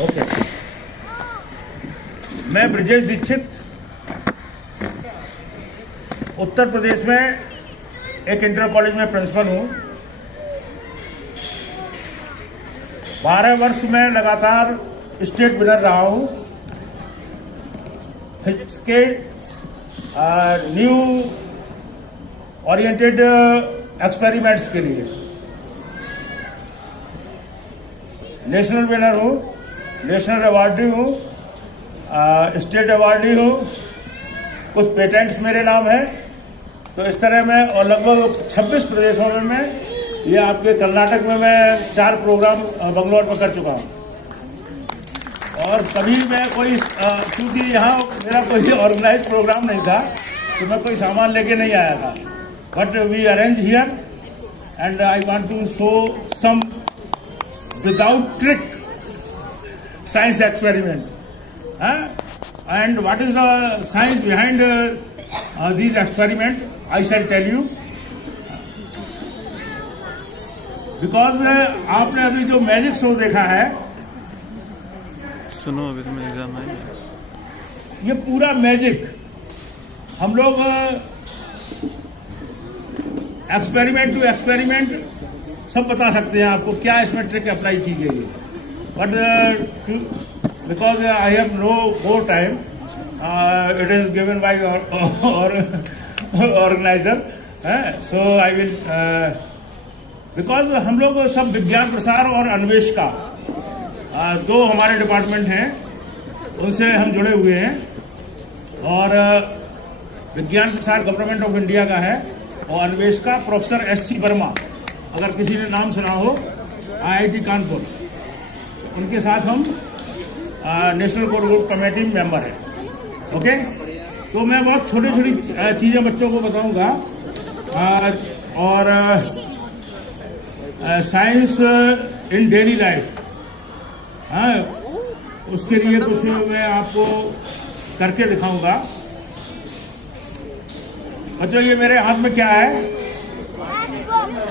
Okay, मैं ब्रजेश दीक्षित उत्तर प्रदेश में एक इंटर कॉलेज में प्रिंसिपल हूँ। 12 वर्ष में लगातार स्टेट विनर रहा हूँ फिजिक्स के न्यू ओरिएंटेड एक्सपेरिमेंट्स के लिए। नेशनल विनर हूँ, नेशनल अवार्डी हूँ, स्टेट अवार्डी हूँ, कुछ पेटेंट्स मेरे नाम है। तो इस तरह मैं और लगभग 26 प्रदेशों में मैं ये आपके कर्नाटक में मैं 4 प्रोग्राम बंगलौर में कर चुका हूँ। और कभी मैं कोई क्योंकि यहाँ मेरा कोई ऑर्गेनाइज प्रोग्राम नहीं था तो मैं कोई सामान लेके नहीं आया था, but we arrange here and I want to show some without trick science experiment. And what is the science behind these experiments? I shall tell you. Because आपने अभी जो मैजिक शो देखा है, सुनो अभी तो मेरे एग्जाम आएंगे, ये पूरा मैजिक हम लोग एक्सपेरिमेंट टू एक्सपेरिमेंट सब बता सकते हैं आपको क्या इसमें ट्रिक अप्लाई की गई है। But because I have no more time, it is given by organizer, so I will because हम लोग सब विज्ञान प्रसार और अन्वेष का दो हमारे डिपार्टमेंट हैं, उनसे हम जुड़े हुए हैं। और विज्ञान प्रसार गवर्नमेंट ऑफ इंडिया का है और अन्वेष का प्रोफेसर SC वर्मा, अगर किसी ने नाम सुना हो, IIT कानपुर, उनके साथ हम नेशनल कोर कमेटी मेंबर है। ओके, तो मैं बहुत छोटी छोटी चीजें बच्चों को बताऊंगा और साइंस इन डेली लाइफ, उसके लिए कुछ मैं आपको करके दिखाऊंगा। बच्चों, ये मेरे हाथ में क्या है?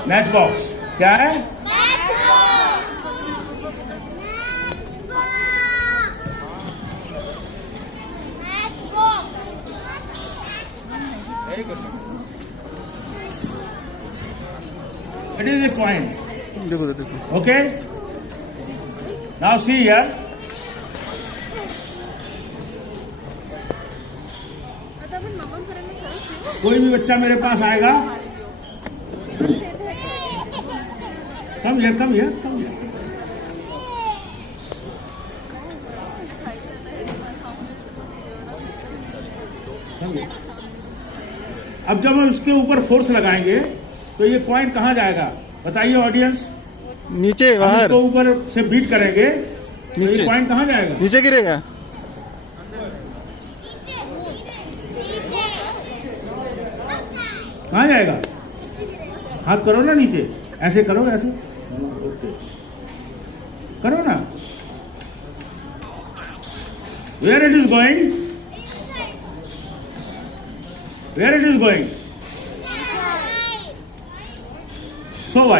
Match box. क्या है? It is a coin. देखो। Okay. Now see here. कोई भी बच्चा मेरे पास आएगा, come here, come here, come here. अब जब हम इसके ऊपर फोर्स लगाएंगे तो ये कॉइन कहाँ जाएगा? बताइए ऑडियंस। नीचे, बाहर। इसको ऊपर से बीट करेंगे तो ये कॉइन कहाँ जाएगा? नीचे गिरेगा। कहाँ जाएगा? हाथ करो ना नीचे, ऐसे करो, ऐसे करो ना। Where it is going? Where it is going? So why?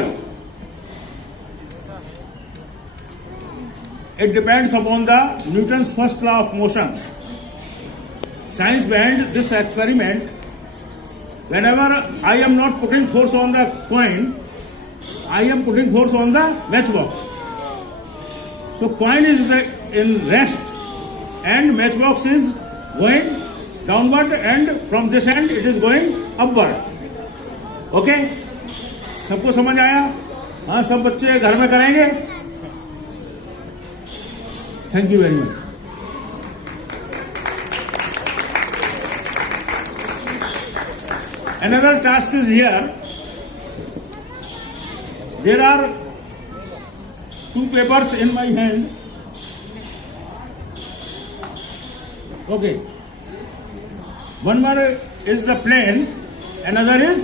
It depends upon the Newton's first law of motion. Science behind this experiment, whenever I am not putting force on the coin, I am putting force on the matchbox. So coin is in rest and matchbox is going downward and from this end it is going upward. Okay? सबको समझ आया? हाँ, सब बच्चे घर में करेंगे। Thank you very much. Another task is here. There are 2 papers in my hand. Okay. One more is the plane, another is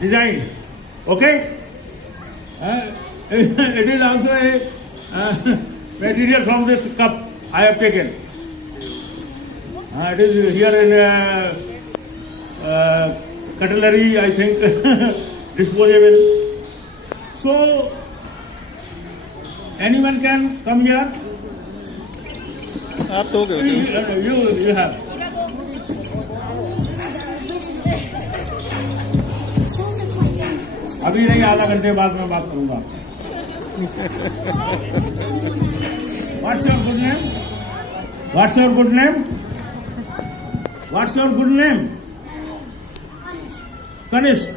design. Okay? It is also a material from this cup I have taken. It is here in cutlery, I think, disposable. So, Anyone can come here? आप तो हो गए You have. अभी नहीं, आधा घंटे बाद में बात करूंगा. What's your good name? What's your good name? What's your good name? Kanishk.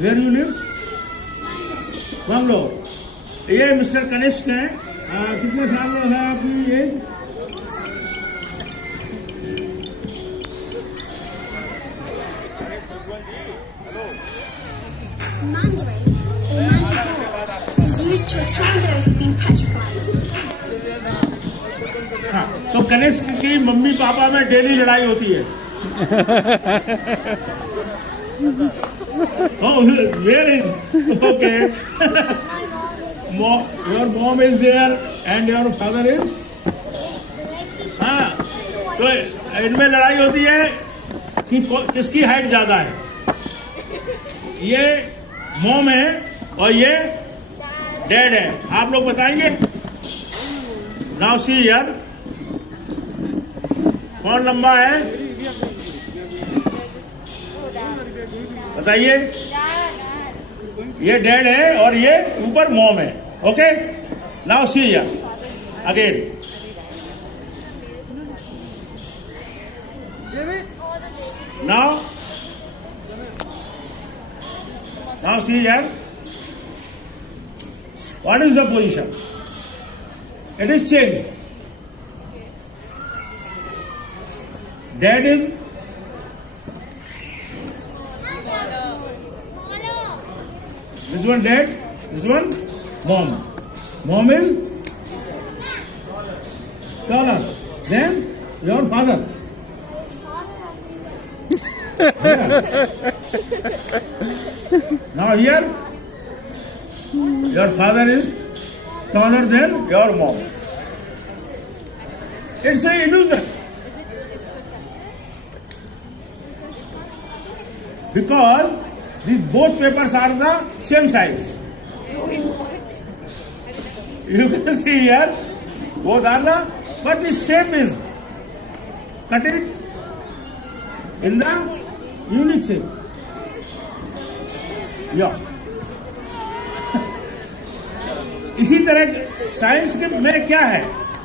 Where you live? Bangalore. ये मिस्टर कनिष्क हैं. कितने साल में है आपकी as? Mandarin or mandible is used to return those who've been petrified. हाँ, तो कनिष्क की मम्मी पापा में डेली लड़ाई होती है. Oh, where is? Okay. Your mom is there and your father is? हाँ, तो इनमें लड़ाई होती है कि किसकी हाइट ज्यादा है. ये मॉम है और ये डैड है. आप लोग बताएंगे? नाउ सी यार, कौन लंबा है बताइए. ये डैड है और ये ऊपर मॉम है. ओके, नाउ सी यार again. Now see here, what is the position? It is changed. Dad is this one dad, this one mom. Mom is taller than your father. Yeah. Now here, your father is taller than your mom. It's an illusion. Because both papers are the same size. You can see here, both are the, but the shape is cut it in the unique shape. Yeah. इसी तरह science के में क्या है,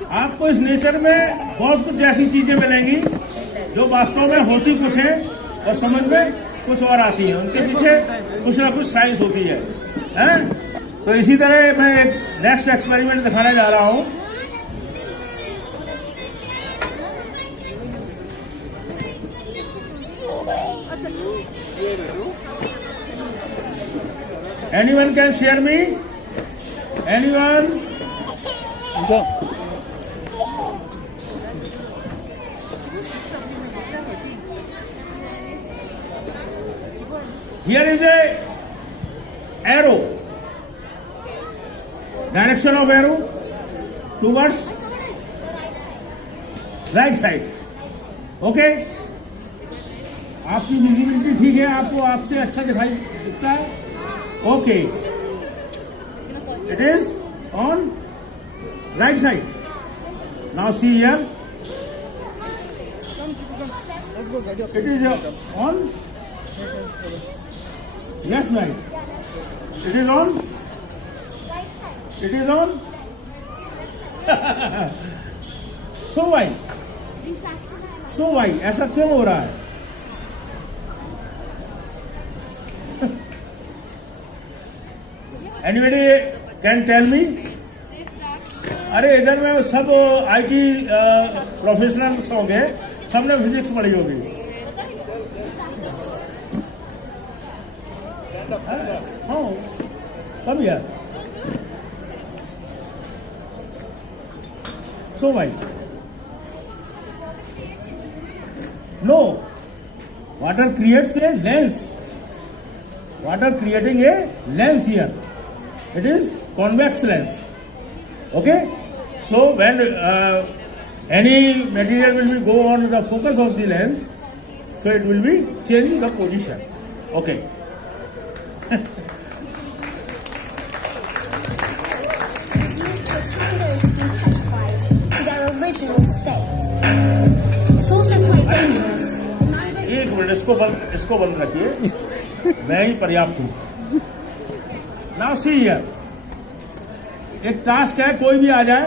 आपको इस nature में बहुत कुछ ऐसी चीजें मिलेंगी जो वास्तव में होती कुछ है और समझ में कुछ और आती है. उनके पीछे कुछ ना कुछ साइंस होती है, हैं? तो इसी तरह मैं एक नेक्स्ट एक्सपेरिमेंट दिखाने जा रहा हूं. Anyone can share me? Anyone? Here is a arrow. Direction of arrow towards right side. Okay? आपकी विजिबिलिटी ठीक है, आपको आँख से अच्छा दिखाई दिखता है. Okay. It is on right side. Now see here. It is on left side. It is on. It is on. So why? So why? ऐसा क्यों हो रहा है? Anybody can tell me? अरे इधर में सब आईटी प्रोफेशनल्स होंगे, सबने फिजिक्स पढ़ी होगी. हाँ, कब यार? So why? No. Water creates a lens. Water creating a lens here. It is convex lens. Okay? So when any material will be go on the focus of the lens, so it will be changing the position. Okay. Chotandos have been petrified to their original state. It's also quite dangerous. The migrants एक minute, इसको बंद रखिए, मैं ही पर्याप्त हूँ। Now see here, एक task है, कोई भी आ जाए,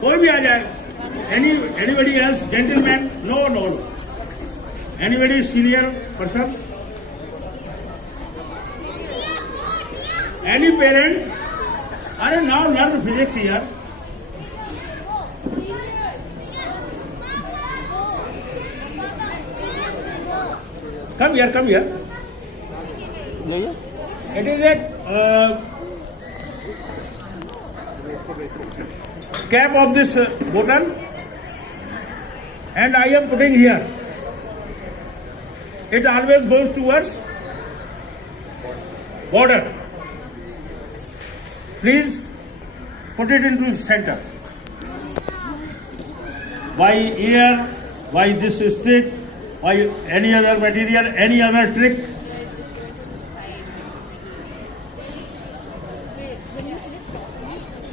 कोई भी आ जाए, anybody else, gentleman, no, anybody senior person, any parent, अरे now learn physics here. Come here. It is a cap of this bottle, and I am putting here. It always goes towards border. Please put it into the center. Why air? Why this stick? Why any other material? Any other trick?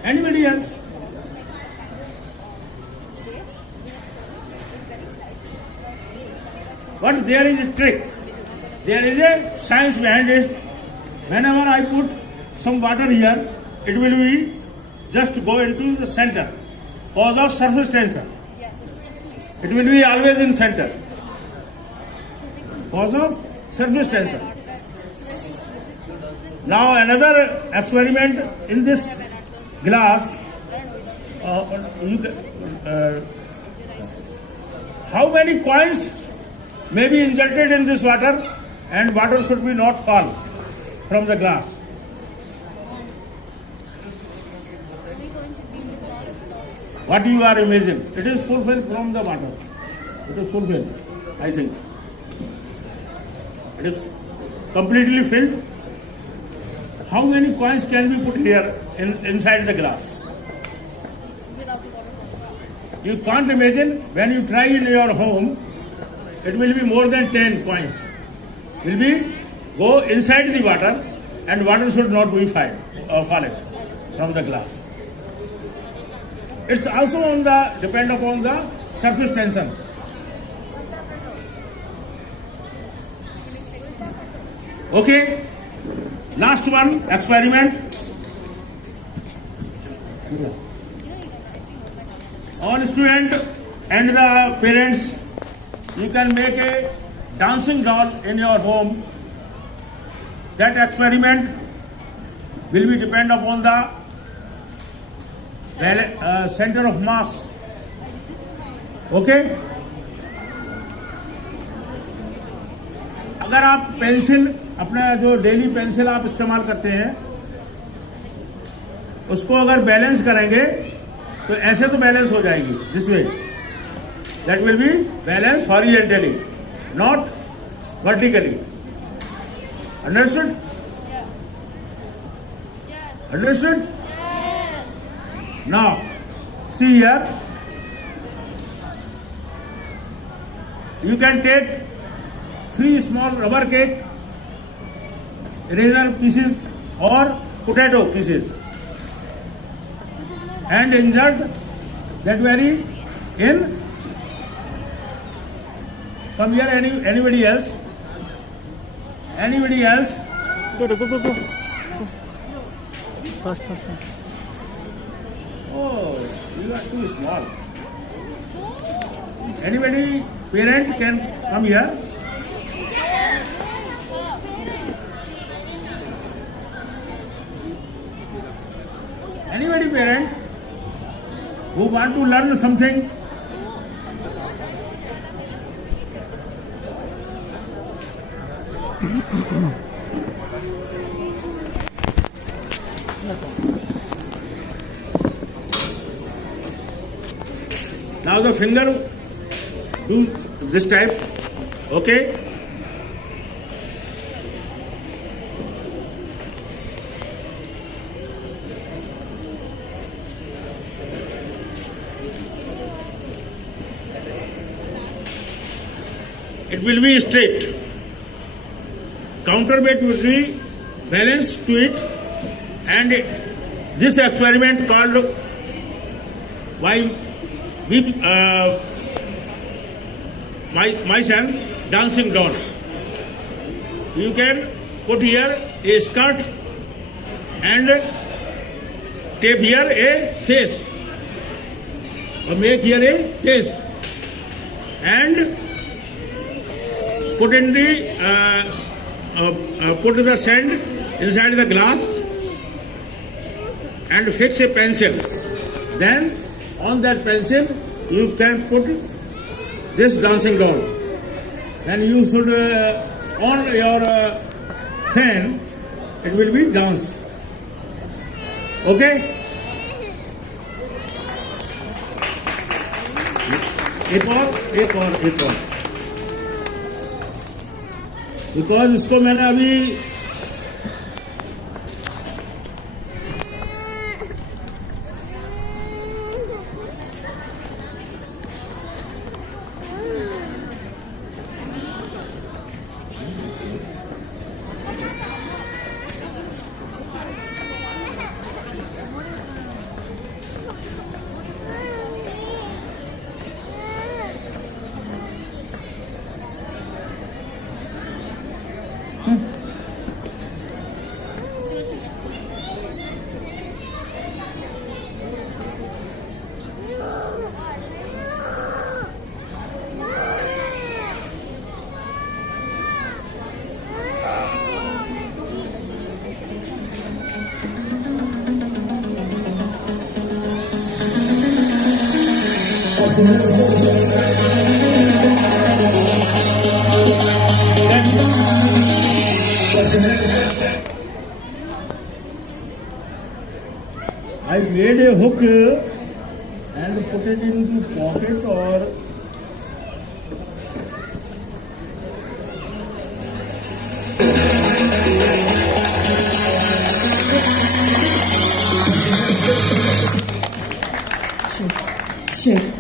Anybody else? But there is a trick. There is a science behind it. Whenever I put some water here, it will be just go into the center. Cause of surface tension. It will be always in center. Cause of surface tension. Now another experiment in this glass. How many coins may be injected in this water, and water should be not fall from the glass? What you are imagining? It is fulfilled from the water. It is fulfilled, I think. It is completely filled. How many coins can be put here inside the glass? You can't imagine. When you try in your home, it will be more than 10 coins. Will be go inside the water, and water should not be falling from the glass. It's also depend upon the surface tension. Okay, last one experiment. All students and the parents, you can make a dancing doll in your home. That experiment will be depend upon the center of mass. Okay? अगर आप pencil, अपना जो daily pencil आप इस्तेमाल करते हैं, उसको अगर बैलेंस करेंगे तो ऐसे तो बैलेंस हो जाएगी, this way. That will be balanced horizontally, not vertically. Understood? Understood? Now, see here. You can take 3 small rubber cake, eraser pieces or potato pieces, and insert that very in. Come here, anybody else? Anybody else? Go. Fast. Oh, you are too small. Anybody, parent can come here. Anybody parent who want to learn something? Now the finger do this type, okay? It will be straight. counterweight would be balanced to it, and this experiment called myself dancing doll. You can put here a skirt and tape here a face, or make here a face, and put in the put the sand inside the glass and fix a pencil. Then on that pencil you can put this dancing doll. Then you should on your fan, it will be dance. Okay? एक और because इसको मैंने अभी I made a hook and put it into pocket or是。